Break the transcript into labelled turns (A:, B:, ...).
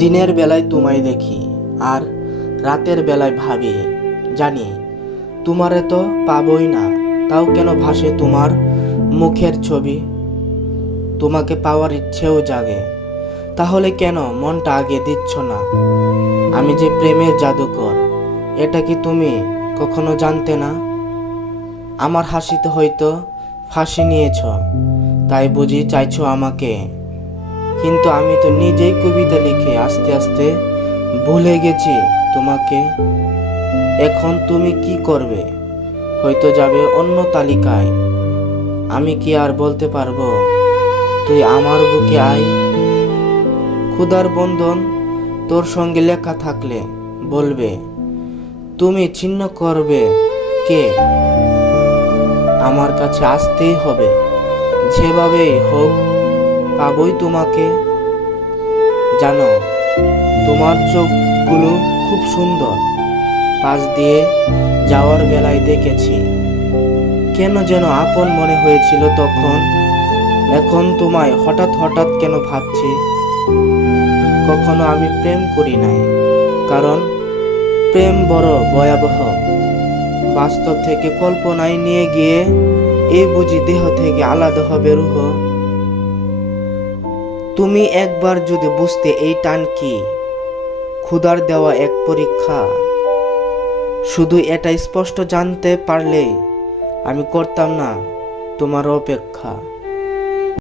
A: দিনের বেলায় তোমায় দেখি আর রাতের বেলায় ভাবি, জানি তোমারে তো পাবই না, তাও কেন ভাসে তোমার মুখের ছবি? তোমাকে পাওয়ার ইচ্ছেও জাগে, তাহলে কেন মনটা আগে দিচ্ছ না? আমি যে প্রেমের জাদুকর, এটা কি তুমি কখনো জানতে না? আমার হাসিতে হয়তো ফাঁসি নিয়েছ, তাই বুঝি চাইছো আমাকে। কিন্তু আমি তো নিজেই কবিতা লিখে আস্তে আস্তে ভুলে গেছি তোমাকে। এখন তুমি কি করবে? হয়তো যাবে অন্য তালিকায়। আমি কি আর বলতে পারব? তুই আমার বুকে আয়। ক্ষুদার বন্ধন তোর সঙ্গে লেখা থাকলে বলবে, তুমি ছিন্ন করবে কে? আমার কাছে আসতেই হবে। যেভাবেই হোক পাবই তোমাকে। জানো, তোমার চোখগুলো খুব সুন্দর। পাশ দিয়ে যাওয়ার বেলায় দেখেছি। কেন যেন আপন মনে হয়েছিল তখন। এখন তোমায় হঠাৎ হঠাৎ কেন ভাবছি। কখনো আমি প্রেম করি নাই, কারণ প্রেম বড় ভয়াবহ। বাস্তব থেকে কল্পনায় নিয়ে গিয়ে এই বুঝি দেহ থেকে আলাদা হবে রুহ। তুমি একবার যদি বুঝতে এই টান কি, ক্ষুধার দেওয়া এক পরীক্ষা। শুধু এটা স্পষ্ট জানতে পারলে আমি করতাম না তোমার অপেক্ষা।